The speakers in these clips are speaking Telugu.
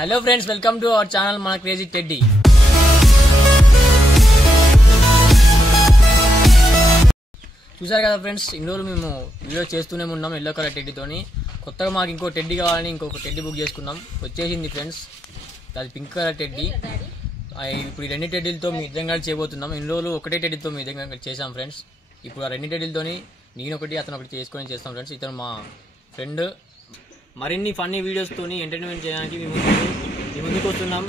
Hello friends, welcome to our channel మన క్రేజీ టెడ్డీ. చూసారు కదా ఫ్రెండ్స్, ఇన్ని రోజులు మేము వీడియో చేస్తూనే ఉన్నాం ఎల్లో కలర్ టెడ్డీతోని. కొత్తగా మాకు ఇంకో టెడ్డీ కావాలని ఇంకొక టెడ్డీ బుక్ చేసుకున్నాం. వచ్చేసింది ఫ్రెండ్స్, అది పింక్ కలర్ టెడ్డీ. ఇప్పుడు ఈ రెండు టెడ్డీలతో మీ నిజంగా చేయబోతున్నాం. ఇన్ని రోజులు ఒకటే టెడ్డీతో మీ నిజంగా చేసాం ఫ్రెండ్స్. ఇప్పుడు ఆ రెండు టెడ్డీలతోని నేను ఒకటి అతను ఒకటి చేసుకొని చేస్తాం ఫ్రెండ్స్. ఇతను మా ఫ్రెండ్. మరిన్ని ఫన్నీ వీడియోస్తోని ఎంటర్టైన్మెంట్ చేయడానికి మేము ముందుకు వస్తున్నాం.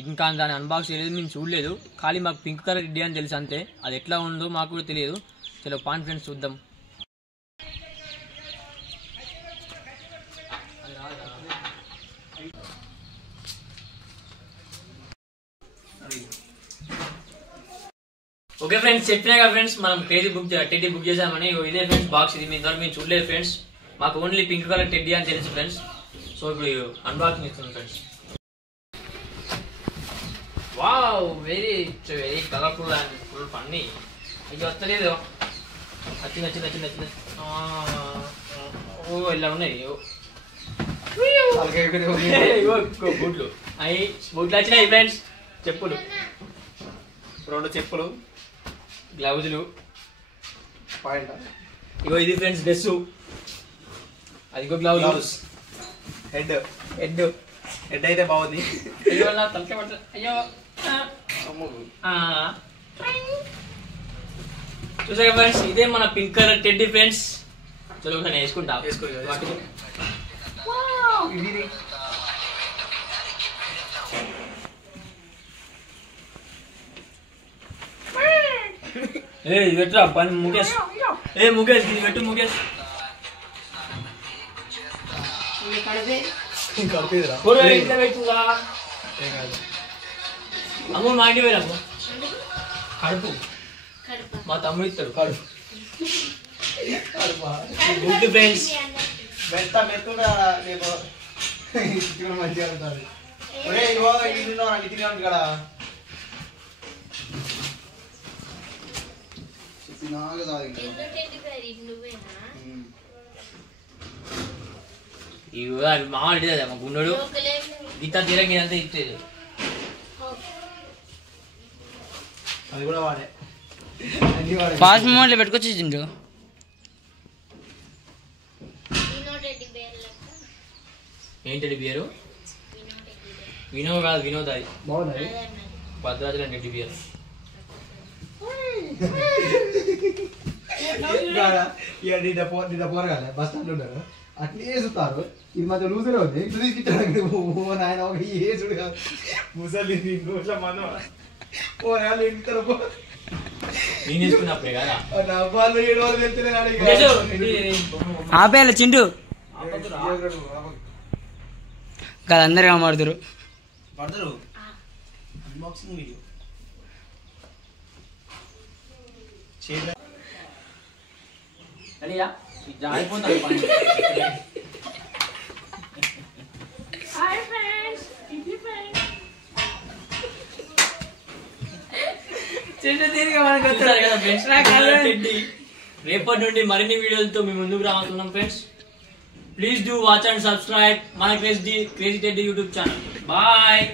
ఇంకా దాని అన్బాక్స్ చేయలేదు, మేము చూడలేదు. ఖాళీ మాకు పింక్ కలర్ టెడ్డీ అని తెలుసు అంతే. అది ఎట్లా ఉందో మాకు కూడా తెలియదు. చలో పాన్ ఫ్రెండ్స్ చూద్దాం. ఓకే ఫ్రెండ్స్, చెప్పినా కదా ఫ్రెండ్స్, మనం క్రేజీ టెడ్డీ బుక్ చేసామని. ఇదే ఫ్రెండ్స్ బాక్స్. ఇది మీ ద్వారా మేము చూడలేదు ఫ్రెండ్స్. మాకు ఓన్లీ పింక్ కలర్ టెడ్డీ అని తెలుసు ఫ్రెండ్స్. సో ఇప్పుడు అన్బాక్సింగ్ ఇస్తున్నాం friends. Wow, very colourful and full funny. ఇది వస్తలేదు. వచ్చింది. ఓ ఇలా ఉన్నాయి. బూట్లు వచ్చినాయి ఫ్రెండ్స్. చెప్పులు, 2 చెప్పులు, గ్లౌజులు, ఇగో ఇది ఫ్రెండ్స్ డ్రెస్. అదిగో గ్లౌజ్. హెడ్ అయితే బాగుంది. అయ్యో నా తలకే పట్ట. అయ్యో చూసాక ఫ్రెండ్స్, ఇదే మన పింక్ కలర్ టెడ్డీ ఫ్రెండ్స్. చలో నేను వేసుకుంటా. ఇది పెట్టరా పని ముఖేష్. ముఖేష్ ఇది పెట్టు. ముఖేష్ అమ్మ మా ఇంటి పోయినా కడుపు మా తమ్ముడు ఇస్తాడు. కడుపు గుడ్ ఫ్రెండ్స్. మెత్తగా మంచిగా ఉంటుంది. కదా మామిడి మా గుండెడు గీత తీరంగా ఇదంతా ఇచ్చేది. అది కూడా వాడే ఫాస్ట్ మూమెంట్లో పెట్టుకొచ్చి తిండు. ఏంటది బియరు? వినో కాదు, వినోద్. అది బాగుంది. Bhadrachalam teddy bear. పోరగాలి బస్ స్టాండ్ ఉంటారు, అట్లే వేసుతారు. ఇది మధ్య లూజర్ ఉంది. ఇట్లా తీసుకుంటాడు నాయన. ఒక ఏసుడు కాదు, ముసలి పోరాలు ఇంటారు. నేను తీసుకున్నప్పుడే కదా వాళ్ళు 7 వాళ్ళు వెళ్తేనే ఆపేయాల చింటూ కదా, అందరు కనబడుతురు. పడతారు. అన్బాక్సింగ్ వీడియో అడియా జారిపోతాడు. రేపటి నుండి మరిన్ని వీడియోలతో మేము ముందుకు రాబోతున్నాం friends. Please do watch and subscribe మన crazy teddy YouTube channel. Bye.